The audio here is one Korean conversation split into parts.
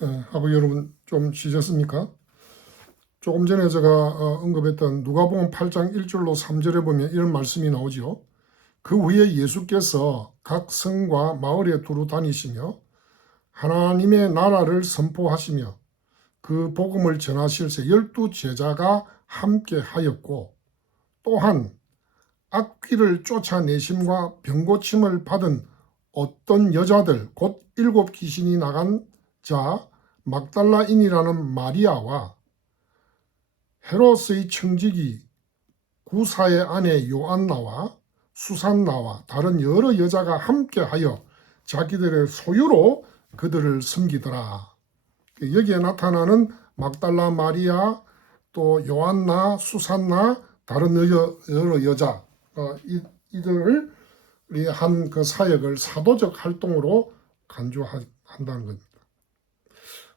하고 여러분 좀 쉬셨습니까? 조금 전에 제가 언급했던 누가복음 8장 1절로 3절에 보면 이런 말씀이 나오죠. 그 후에 예수께서 각 성과 마을에 두루 다니시며 하나님의 나라를 선포하시며 그 복음을 전하실세 12제자가 함께 하였고 또한 악귀를 쫓아내심과 병고침을 받은 어떤 여자들 곧 7귀신이 나간 자 막달라인이라는 마리아와 헤롯의 청지기 구사의 아내 요안나와 수산나와 다른 여러 여자가 함께하여 자기들의 소유로 그들을 섬기더라. 여기에 나타나는 막달라 마리아, 또 요안나, 수산나, 다른 여러 여자, 이들을 한 그 사역을 사도적 활동으로 간주한다는 겁니다.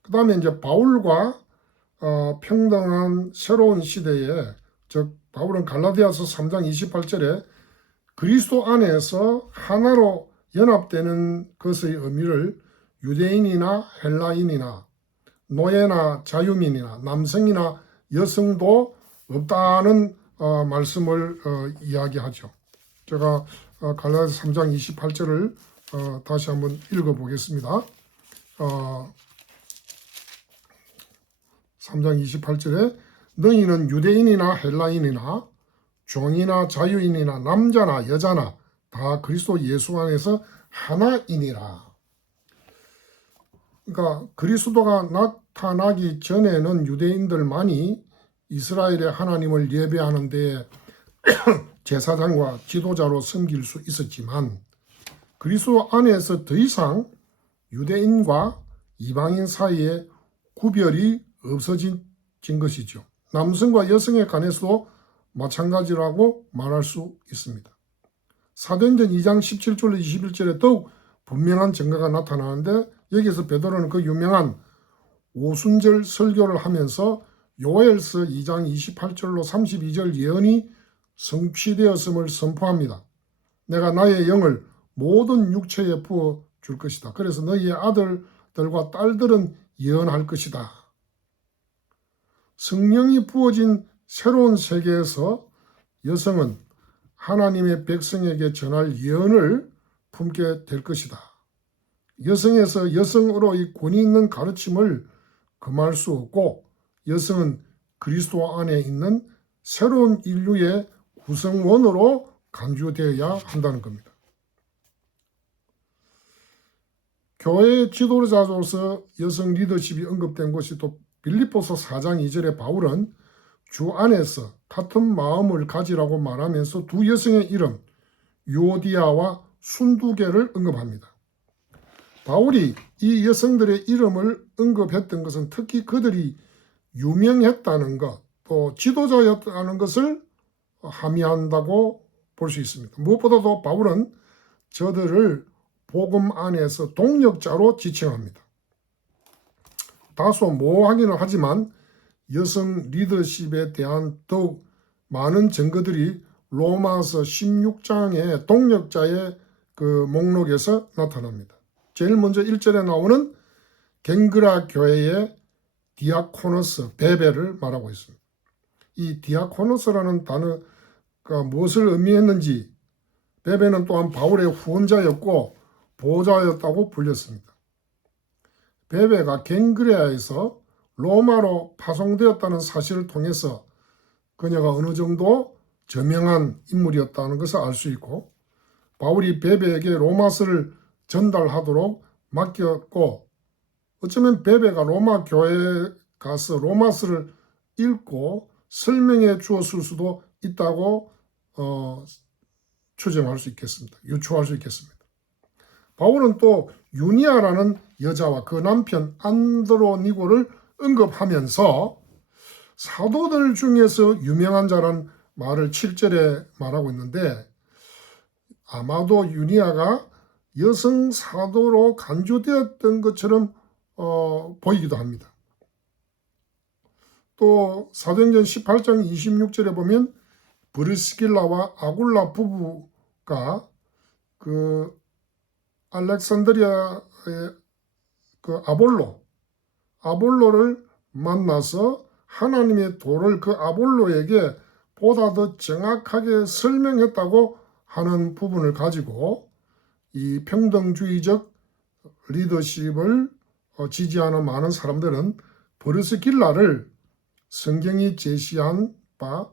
그 다음에 이제 바울과 평등한 새로운 시대에, 즉 바울은 갈라디아서 3장 28절에 그리스도 안에서 하나로 연합되는 것의 의미를 유대인이나 헬라인이나 노예나 자유민이나 남성이나 여성도 없다는 말씀을 이야기하죠. 제가 갈라디아서 3장 28절을 다시 한번 읽어보겠습니다. 3장 28절에 너희는 유대인이나 헬라인이나 종이나 자유인이나 남자나 여자나 다 그리스도 예수 안에서 하나이니라. 그러니까 그리스도가 나타나기 전에는 유대인들만이 이스라엘의 하나님을 예배하는 데 제사장과 지도자로 섬길 수 있었지만 그리스도 안에서 더 이상 유대인과 이방인 사이에 구별이 없어진 것이죠. 남성과 여성에 관해서도 마찬가지라고 말할 수 있습니다. 사도행전 2장 17절로 21절에 더욱 분명한 증거가 나타나는데 여기서 베드로는 그 유명한 오순절 설교를 하면서 요엘서 2장 28절로 32절 예언이 성취되었음을 선포합니다. 내가 나의 영을 모든 육체에 부어 줄 것이다. 그래서 너희의 아들들과 딸들은 예언할 것이다. 성령이 부어진 새로운 세계에서 여성은 하나님의 백성에게 전할 예언을 품게 될 것이다. 여성에서 여성으로의 권위 있는 가르침을 금할 수 없고 여성은 그리스도 안에 있는 새로운 인류의 구성원으로 간주되어야 한다는 겁니다. 교회의 지도자로서 여성 리더십이 언급된 것이 또 빌립보서 4장 2절에 바울은 주 안에서 같은 마음을 가지라고 말하면서 두 여성의 이름 유오디아와 순두개를 언급합니다. 바울이 이 여성들의 이름을 언급했던 것은 특히 그들이 유명했다는 것, 또 지도자였다는 것을 함의한다고 볼 수 있습니다. 무엇보다도 바울은 저들을 복음 안에서 동력자로 지칭합니다. 다소 모호하기는 하지만 여성 리더십에 대한 더욱 많은 증거들이 로마서 16장의 동력자의 그 목록에서 나타납니다. 제일 먼저 1절에 나오는 갱그라 교회의 디아코노스, 베베를 말하고 있습니다. 이 디아코노스라는 단어가 무엇을 의미했는지 베베는 또한 바울의 후원자였고 보호자였다고 불렸습니다. 베베가 갱그레아에서 로마로 파송되었다는 사실을 통해서 그녀가 어느 정도 저명한 인물이었다는 것을 알 수 있고 바울이 베베에게 로마서를 전달하도록 맡겼고 어쩌면 베베가 로마 교회에 가서 로마서를 읽고 설명해 주었을 수도 있다고 추정할 수 있겠습니다. 유추할 수 있겠습니다. 바울은 또 유니아라는 여자와 그 남편 안드로니고를 언급하면서 사도들 중에서 유명한 자란 말을 7절에 말하고 있는데 아마도 유니아가 여성 사도로 간주되었던 것처럼 보이기도 합니다. 또 사도행전 18장 26절에 보면 브리스길라와 아굴라 부부가 그 알렉산드리아의 그 아볼로 아볼로를 만나서 하나님의 도를 그 아볼로에게 보다 더 정확하게 설명했다고 하는 부분을 가지고 이 평등주의적 리더십을 지지하는 많은 사람들은 브르스길라를 성경이 제시한 바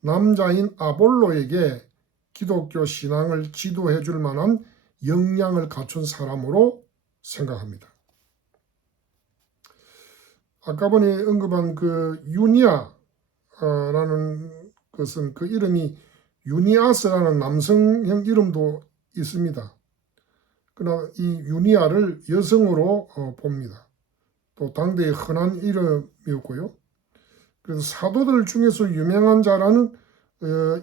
남자인 아볼로에게 기독교 신앙을 지도해 줄 만한 역량을 갖춘 사람으로 생각합니다. 아까 전에 언급한 그 유니아라는 것은 그 이름이 유니아스라는 남성형 이름도 있습니다. 그러나 이 유니아를 여성으로 봅니다. 또 당대의 흔한 이름이었고요. 그래서 사도들 중에서 유명한 자라는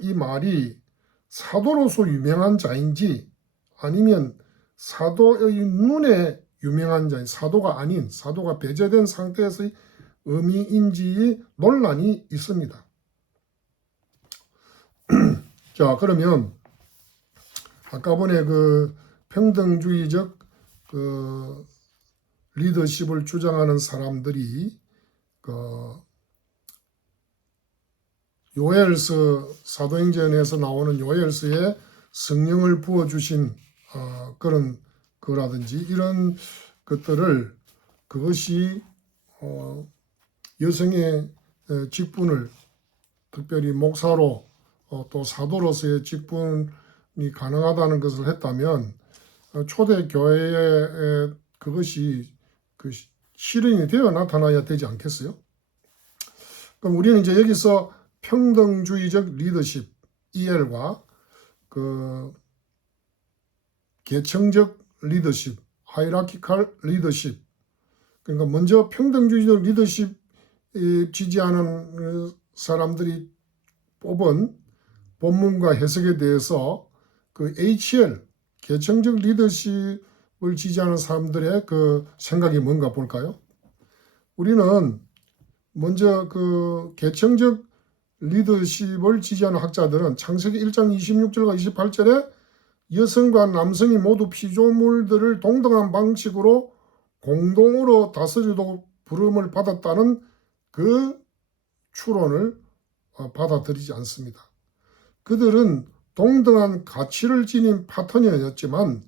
이 말이 사도로서 유명한 자인지 아니면 사도의 눈에 유명한 자인 사도가 아닌 사도가 배제된 상태에서의 의미인지 논란이 있습니다. 자, 그러면 아까 전에 그 평등주의적 그 리더십을 주장하는 사람들이 그 요엘서 사도행전에서 나오는 요엘서에 성령을 부어주신 그런 거라든지 이런 것들을 그것이 여성의 직분을 특별히 목사로 또 사도로서의 직분이 가능하다는 것을 했다면 초대 교회에 그것이 그 실현이 되어 나타나야 되지 않겠어요? 그럼 우리는 이제 여기서 평등주의적 리더십 EL과 그 계층적 리더십 하이라키칼 리더십 그러니까 먼저 평등주의적 리더십 지지하는 사람들이 뽑은 본문과 해석에 대해서 그 HL 계층적 리더십을 지지하는 사람들의 그 생각이 뭔가 볼까요? 우리는 먼저 그 계층적 리더십을 지지하는 학자들은 창세기 1장 26절과 28절에 여성과 남성이 모두 피조물들을 동등한 방식으로 공동으로 다스리도록 부름을 받았다는 그 추론을 받아들이지 않습니다. 그들은 동등한 가치를 지닌 파트너였지만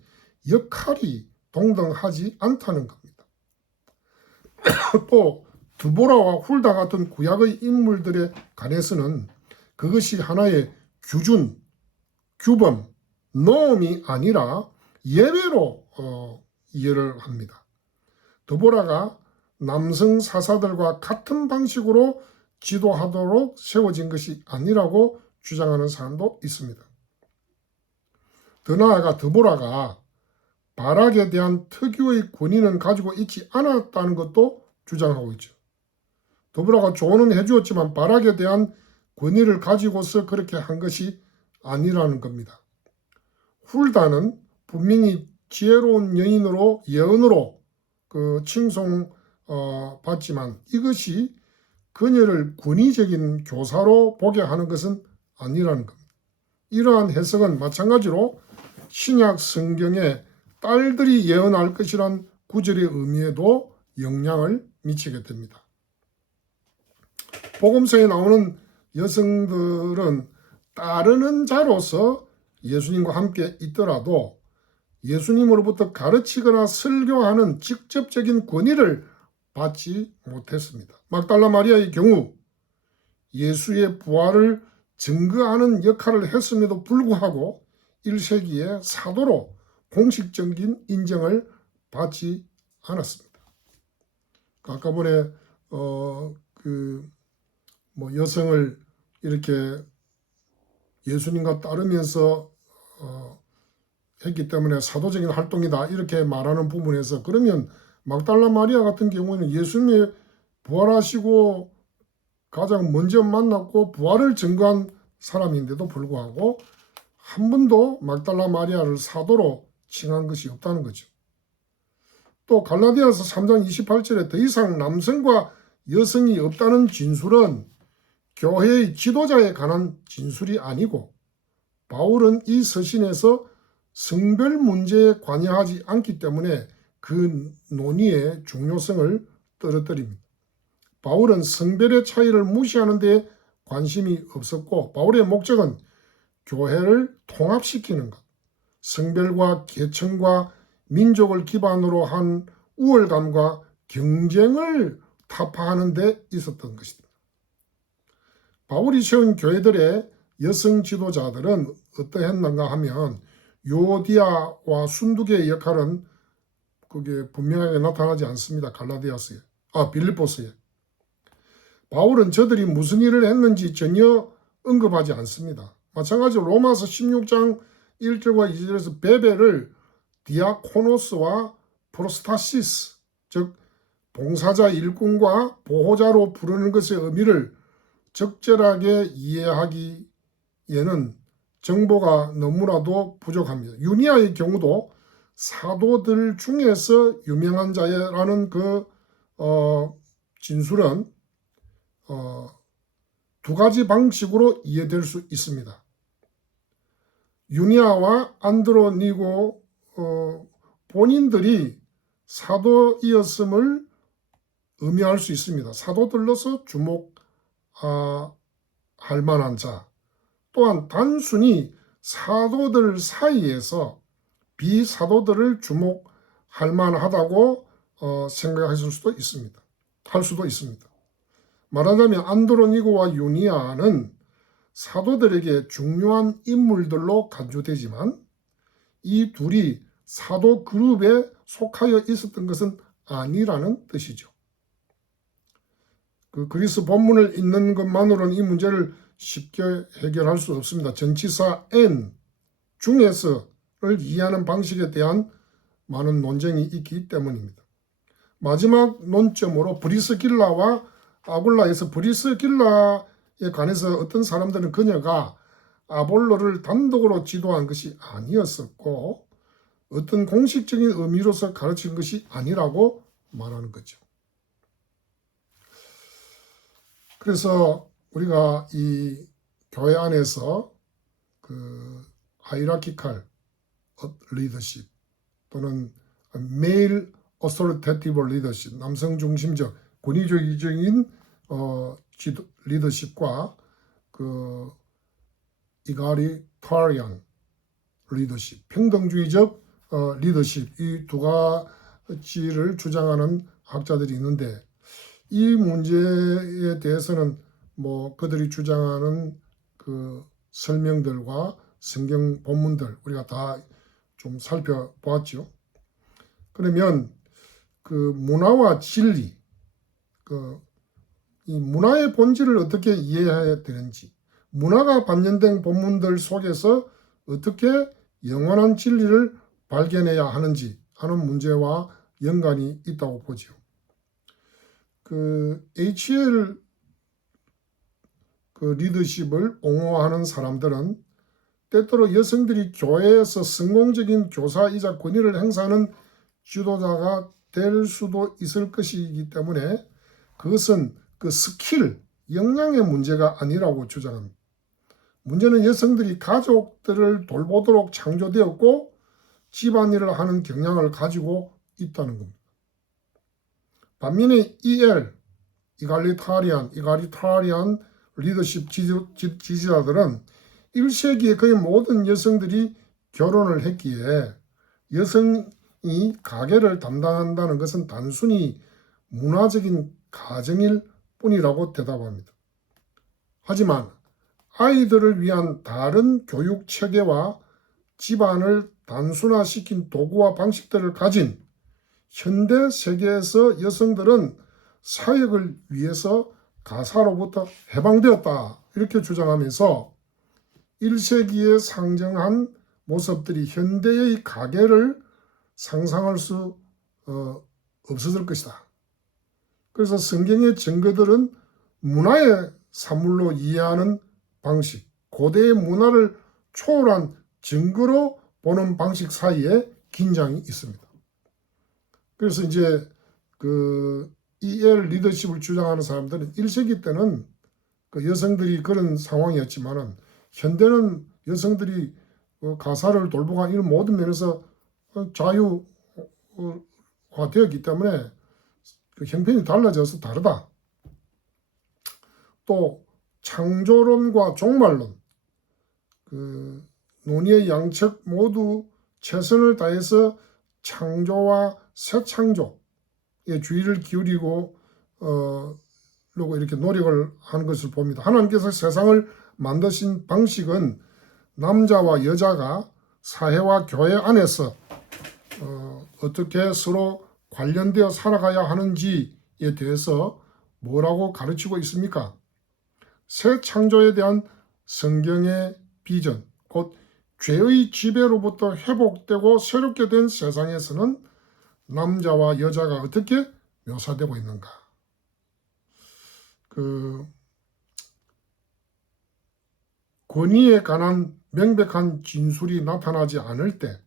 역할이 동등하지 않다는 겁니다. 또 드보라와 훌다 같은 구약의 인물들에 관해서는 그것이 하나의 규준, 규범, 노음이 아니라 예외로 이해를 합니다. 드보라가 남성 사사들과 같은 방식으로 지도하도록 세워진 것이 아니라고 주장하는 사람도 있습니다. 더 나아가 드보라가 바락에 대한 특유의 권위는 가지고 있지 않았다는 것도 주장하고 있죠. 드보라가 조언은 해주었지만 바락에 대한 권위를 가지고서 그렇게 한 것이 아니라는 겁니다. 훌다는 분명히 지혜로운 여인으로 예언으로 그 칭송받지만 이것이 그녀를 권위적인 교사로 보게 하는 것은 아니라는 겁니다. 이러한 해석은 마찬가지로 신약 성경에 딸들이 예언할 것이란 구절의 의미에도 영향을 미치게 됩니다. 복음서에 나오는 여성들은 따르는 자로서 예수님과 함께 있더라도 예수님으로부터 가르치거나 설교하는 직접적인 권위를 받지 못했습니다. 막달라 마리아의 경우 예수의 부활을 증거하는 역할을 했음에도 불구하고 1세기의 사도로 공식적인 인정을 받지 않았습니다. 아까 전에 여성을 이렇게 예수님과 따르면서 했기 때문에 사도적인 활동이다 이렇게 말하는 부분에서 그러면 막달라 마리아 같은 경우에는 예수님이 부활하시고 가장 먼저 만났고 부활을 증거한 사람인데도 불구하고 한 번도 막달라 마리아를 사도로 칭한 것이 없다는 거죠. 또 갈라디아서 3장 28절에 더 이상 남성과 여성이 없다는 진술은 교회의 지도자에 관한 진술이 아니고 바울은 이 서신에서 성별 문제에 관여하지 않기 때문에 그 논의의 중요성을 떨어뜨립니다. 바울은 성별의 차이를 무시하는 데 관심이 없었고 바울의 목적은 교회를 통합시키는 것, 성별과 계층과 민족을 기반으로 한 우월감과 경쟁을 타파하는 데 있었던 것입니다. 바울이 세운 교회들의 여성 지도자들은 어떠했는가 하면 요디아와 순두개의 역할은 그게 분명하게 나타나지 않습니다. 빌립보서에. 바울은 저들이 무슨 일을 했는지 전혀 언급하지 않습니다. 마찬가지로 로마서 16장 1절과 2절에서 베베를 디아코노스와 프로스타시스, 즉 봉사자 일꾼과 보호자로 부르는 것의 의미를 적절하게 이해하기에는 정보가 너무나도 부족합니다. 유니아의 경우도 사도들 중에서 유명한 자라는 진술은 두 가지 방식으로 이해될 수 있습니다. 유니아와 안드로니고 본인들이 사도이었음을 의미할 수 있습니다. 사도들로서 주목할 만한 자, 또한 단순히 사도들 사이에서 비사도들을 주목할 만하다고 생각했을 수도 있습니다. 할 수도 있습니다. 말하자면 안드로니고와 유니아는 사도들에게 중요한 인물들로 간주되지만 이 둘이 사도 그룹에 속하여 있었던 것은 아니라는 뜻이죠. 그리스 본문을 읽는 것만으로는 이 문제를 쉽게 해결할 수 없습니다. 전치사 N 중에서를 이해하는 방식에 대한 많은 논쟁이 있기 때문입니다. 마지막 논점으로 브리스길라와 아굴라에서 브리스길라에 관해서 어떤 사람들은 그녀가 아볼로를 단독으로 지도한 것이 아니었었고 어떤 공식적인 의미로서 가르친 것이 아니라고 말하는 거죠. 그래서 우리가 이 교회 안에서 하이라키칼 리더십 또는 메일 어소리테티브 리더십, 남성 중심적 권위주의적인 리더십과 이가리타리안 리더십, 평등주의적 리더십, 이 두 가지를 주장하는 학자들이 있는데 이 문제에 대해서는 그들이 주장하는 설명들과 성경 본문들 우리가 다 좀 살펴보았죠. 그러면 문화와 진리, 이 문화의 본질을 어떻게 이해해야 되는지, 문화가 반영된 본문들 속에서 어떻게 영원한 진리를 발견해야 하는지 하는 문제와 연관이 있다고 보죠. HL 리더십을 옹호하는 사람들은 때때로 여성들이 교회에서 성공적인 교사이자 권위를 행사하는 지도자가 될 수도 있을 것이기 때문에 그것은 스킬, 역량의 문제가 아니라고 주장합니다. 문제는 여성들이 가족들을 돌보도록 창조되었고 집안일을 하는 경향을 가지고 있다는 겁니다. 반면에 이갈리타리안 리더십 지지자들은 1세기에 거의 모든 여성들이 결혼을 했기에 여성이 가계를 담당한다는 것은 단순히 문화적인 가정일 뿐이라고 대답합니다. 하지만 아이들을 위한 다른 교육 체계와 집안을 단순화시킨 도구와 방식들을 가진 현대 세계에서 여성들은 사역을 위해서 가사로부터 해방되었다 이렇게 주장하면서 1세기에 상정한 모습들이 현대의 가계를 상상할 수 없어질 것이다. 그래서 성경의 증거들은 문화의 산물로 이해하는 방식, 고대의 문화를 초월한 증거로 보는 방식 사이에 긴장이 있습니다. 그래서 이제 EL 리더십을 주장하는 사람들은 1세기 때는 여성들이 그런 상황이었지만은 현대는 여성들이 가사를 돌보고 이런 모든 면에서 자유화되었기 때문에 그 형편이 달라져서 다르다. 또 창조론과 종말론, 그 논의의 양측 모두 최선을 다해서 창조와 새 창조에 주의를 기울이고 그리고 이렇게 노력을 하는 것을 봅니다. 하나님께서 세상을 만드신 방식은 남자와 여자가 사회와 교회 안에서 어떻게 서로 관련되어 살아가야 하는지에 대해서 뭐라고 가르치고 있습니까? 새 창조에 대한 성경의 비전, 곧 죄의 지배로부터 회복되고 새롭게 된 세상에서는 남자와 여자가 어떻게 묘사되고 있는가? 그 권위에 관한 명백한 진술이 나타나지 않을 때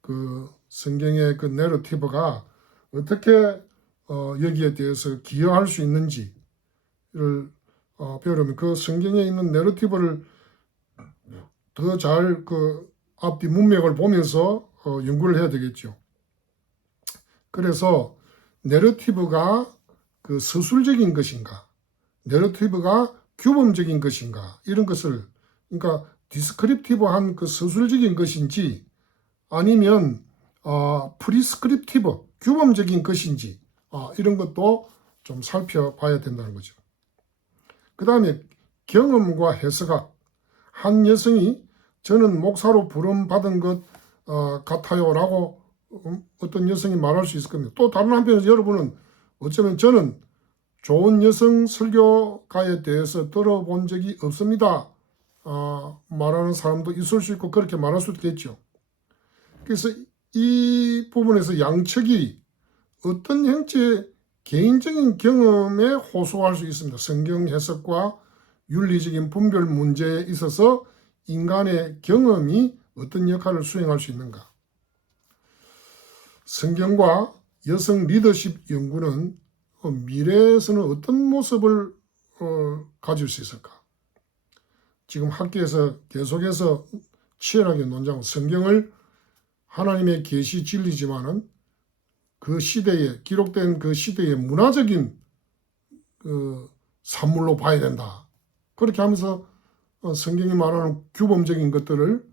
그 성경의 그 내러티브가 어떻게 여기에 대해서 기여할 수 있는지를 배우려면 그 성경에 있는 내러티브를 더 잘 그 앞뒤 문맥을 보면서 연구를 해야 되겠죠. 그래서 내러티브가 그 서술적인 것인가, 내러티브가 규범적인 것인가, 이런 것을, 그러니까 디스크립티브한 그 서술적인 것인지 아니면 프리스크립티브, 규범적인 것인지 이런 것도 좀 살펴봐야 된다는 거죠. 그 다음에 경험과 해석학. 한 여성이 저는 목사로 부름받은 것 같아요 라고 어떤 여성이 말할 수 있을 겁니다. 또 다른 한편에서 여러분은 어쩌면 저는 좋은 여성 설교가에 대해서 들어본 적이 없습니다 말하는 사람도 있을 수 있고 그렇게 말할 수도 있겠죠. 그래서 이 부분에서 양측이 어떤 형태의 개인적인 경험에 호소할 수 있습니다. 성경 해석과 윤리적인 분별 문제에 있어서 인간의 경험이 어떤 역할을 수행할 수 있는가. 성경과 여성 리더십 연구는 미래에서는 어떤 모습을 가질 수 있을까. 지금 학계에서 계속해서 치열하게 논쟁하고 성경을 하나님의 계시 진리지만은 그 시대에 기록된 그 시대의 문화적인 그 산물로 봐야 된다. 그렇게 하면서 성경이 말하는 규범적인 것들을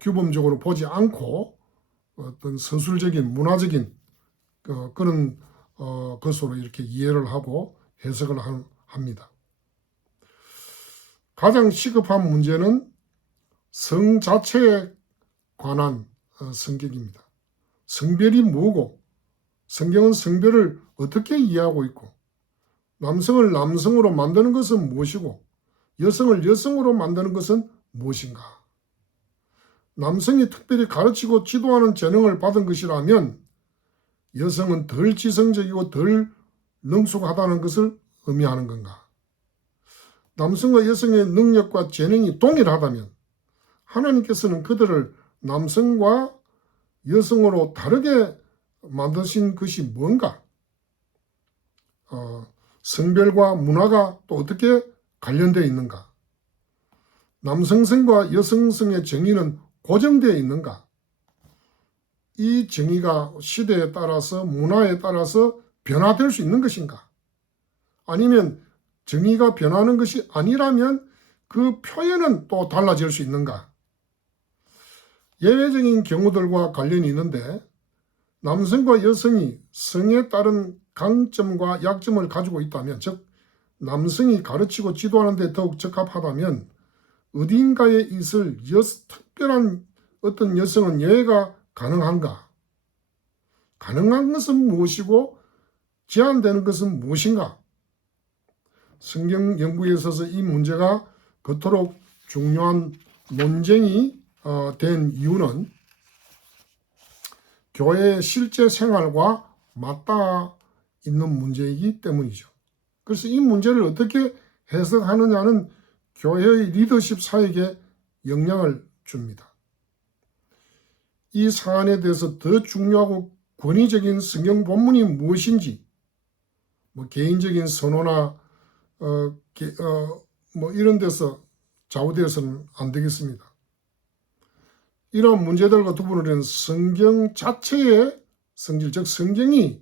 규범적으로 보지 않고 어떤 서술적인 문화적인 그런 것으로 이렇게 이해를 하고 해석을 합니다. 가장 시급한 문제는 성 자체에 관한 성격입니다. 성별이 뭐고 성경은 성별을 어떻게 이해하고 있고 남성을 남성으로 만드는 것은 무엇이고 여성을 여성으로 만드는 것은 무엇인가. 남성이 특별히 가르치고 지도하는 재능을 받은 것이라면 여성은 덜 지성적이고 덜 능숙하다는 것을 의미하는 건가. 남성과 여성의 능력과 재능이 동일하다면 하나님께서는 그들을 남성과 여성으로 다르게 만드신 것이 뭔가? 성별과 문화가 또 어떻게 관련되어 있는가? 남성성과 여성성의 정의는 고정되어 있는가? 이 정의가 시대에 따라서 문화에 따라서 변화될 수 있는 것인가? 아니면 정의가 변하는 것이 아니라면 그 표현은 또 달라질 수 있는가? 예외적인 경우들과 관련이 있는데 남성과 여성이 성에 따른 강점과 약점을 가지고 있다면, 즉 남성이 가르치고 지도하는 데 더욱 적합하다면 어딘가에 있을 특별한 어떤 여성은 예외가 가능한가? 가능한 것은 무엇이고 제한되는 것은 무엇인가? 성경 연구에 있어서 이 문제가 그토록 중요한 논쟁이 된 이유는 교회의 실제 생활과 맞닿아 있는 문제이기 때문이죠. 그래서 이 문제를 어떻게 해석하느냐는 교회의 리더십 사역에 영향을 줍니다. 이 사안에 대해서 더 중요하고 권위적인 성경 본문이 무엇인지, 개인적인 선호나 이런 데서 좌우되어서는 안 되겠습니다. 이러한 문제들과 구분을 한 성경 자체의 성질, 즉 성경이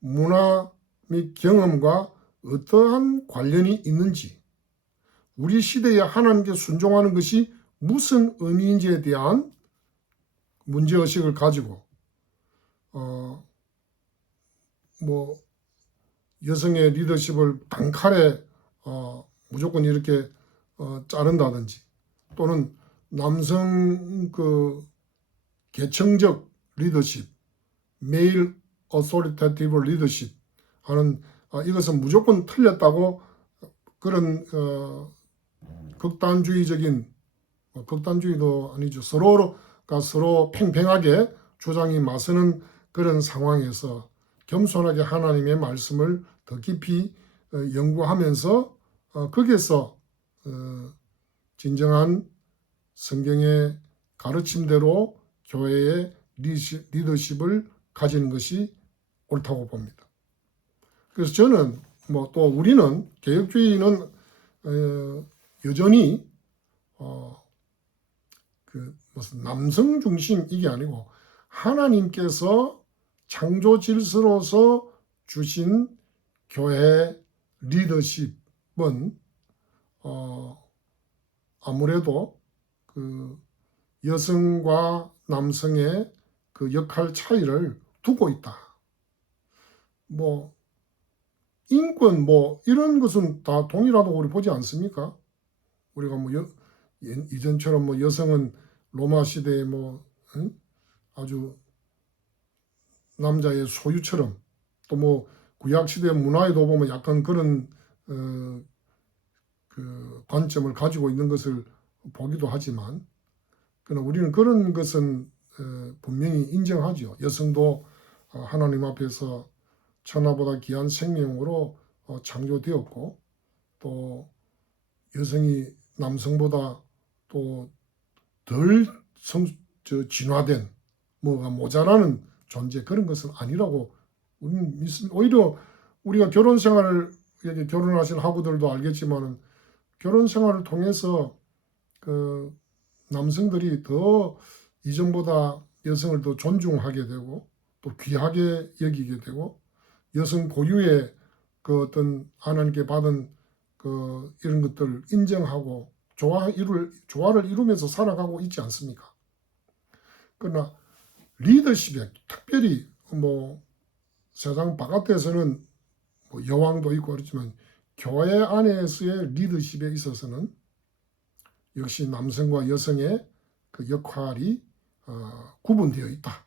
문화 및 경험과 어떠한 관련이 있는지, 우리 시대에 하나님께 순종하는 것이 무슨 의미인지에 대한 문제의식을 가지고 뭐 여성의 리더십을 단칼에 무조건 이렇게 자른다든지, 또는 남성 그 계층적 리더십, 메일 어소리테이티브 리더십 하는 이것은 무조건 틀렸다고 그런 극단주의도 아니죠. 서로가 서로 팽팽하게 주장이 맞서는 그런 상황에서 겸손하게 하나님의 말씀을 더 깊이 연구하면서 거기에서 진정한 성경의 가르침대로 교회의 리더십을 가지는 것이 옳다고 봅니다. 그래서 저는 또 우리는 개혁주의는 여전히 무슨 남성 중심 이게 아니고 하나님께서 창조 질서로서 주신 교회 리더십은 아무래도 그 여성과 남성의 그 역할 차이를 두고 있다. 인권 이런 것은 다 동일하다고 우리 보지 않습니까? 우리가 이전처럼 여성은 로마 시대에 아주 남자의 소유처럼, 또 구약 시대 문화에도 보면 약간 그런 그 관점을 가지고 있는 것을 보기도 하지만, 그러나 우리는 그런 것은 분명히 인정하죠. 여성도 하나님 앞에서 천하보다 귀한 생명으로 창조되었고, 또 여성이 남성보다 또 덜 진화된 뭐가 모자라는 존재, 그런 것은 아니라고 우리는 믿습니다. 오히려 우리가 결혼 생활을, 결혼하신 하구들도 알겠지만은 결혼 생활을 통해서 그 남성들이 더 이전보다 여성을 더 존중하게 되고 또 귀하게 여기게 되고, 여성 고유의 그 어떤 하나님께 받은 그 이런 것들을 인정하고 조화를 이루면서 살아가고 있지 않습니까? 그러나 리더십에 특별히 세상 바깥에서는 여왕도 있고 그렇지만 교회 안에서의 리더십에 있어서는 역시 남성과 여성의 그 역할이 구분되어 있다.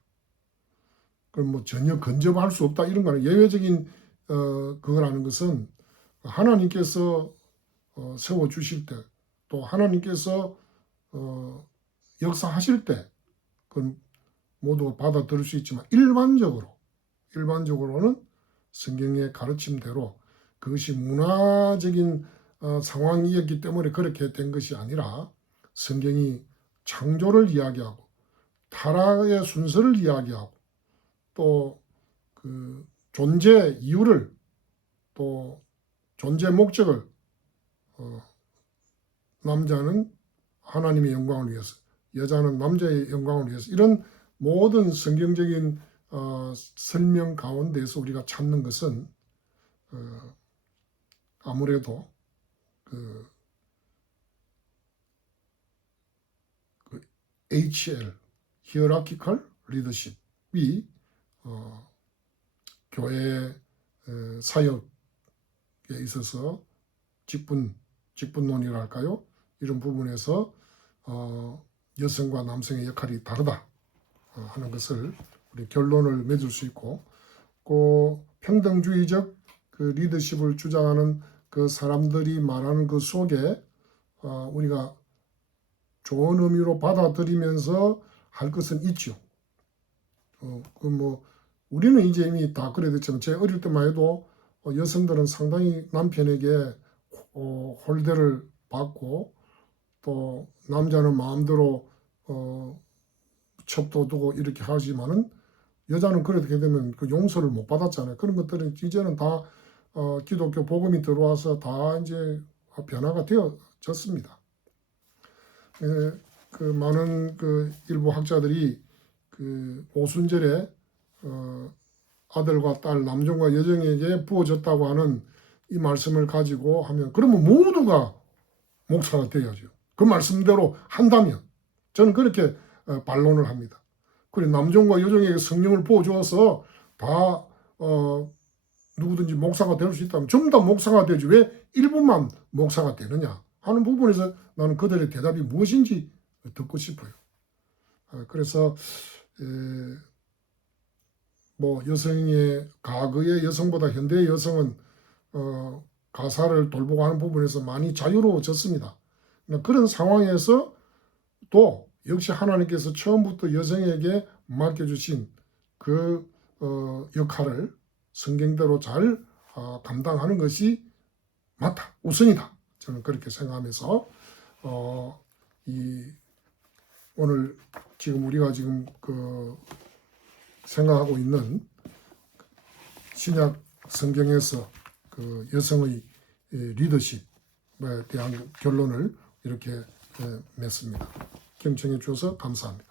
그럼 전혀 근접할 수 없다 이런 거는 예외적인 그거라는 것은 하나님께서 세워 주실 때, 또 하나님께서 역사하실 때 그건 모두 받아들일 수 있지만, 일반적으로는 성경의 가르침대로 그것이 문화적인 상황이었기 때문에 그렇게 된 것이 아니라, 성경이 창조를 이야기하고 타락의 순서를 이야기하고 또 그 존재 이유를, 또 존재 목적을, 남자는 하나님의 영광을 위해서, 여자는 남자의 영광을 위해서, 이런 모든 성경적인 설명 가운데서 우리가 찾는 것은 아무래도 그 HL, Hierarchical Leadership이 교회 사역에 있어서 직분론이랄까요? 이런 부분에서 여성과 남성의 역할이 다르다 하는 것을 우리 결론을 맺을 수 있고, 그 평등주의적 그 리더십을 주장하는 그 사람들이 말하는 그 속에 우리가 좋은 의미로 받아들이면서 할 것은 있죠. 우리는 이제 이미 다 그래 됐지만, 제 어릴 때만 해도 여성들은 상당히 남편에게 홀대를 받고, 또 남자는 마음대로 첩도 두고 이렇게 하지만은 여자는 그렇게 되면 그 용서를 못 받았잖아요. 그런 것들은 이제는 다 기독교 복음이 들어와서 다 이제 변화가 되어졌습니다. 그 많은 그 일부 학자들이 그 오순절에 아들과 딸, 남종과 여종에게 부어졌다고 하는 이 말씀을 가지고 하면 그러면 모두가 목사가 되어야죠. 그 말씀대로 한다면 저는 그렇게 반론을 합니다. 그리고 남종과 여종에게 성령을 부어주어서 다 누구든지 목사가 될 수 있다면 전부 다 목사가 되지 왜 일부만 목사가 되느냐 하는 부분에서 나는 그들의 대답이 무엇인지 듣고 싶어요. 그래서 뭐 여성의 과거의 여성보다 현대의 여성은 가사를 돌보고 하는 부분에서 많이 자유로워졌습니다. 그런 상황에서 또 역시 하나님께서 처음부터 여성에게 맡겨주신 그 역할을 성경대로 잘 감당하는 것이 맞다, 우선이다. 저는 그렇게 생각하면서 오늘 지금 우리가 지금 생각하고 있는 신약 성경에서 그 여성의 리더십에 대한 결론을 이렇게 맺습니다. 경청해 주셔서 감사합니다.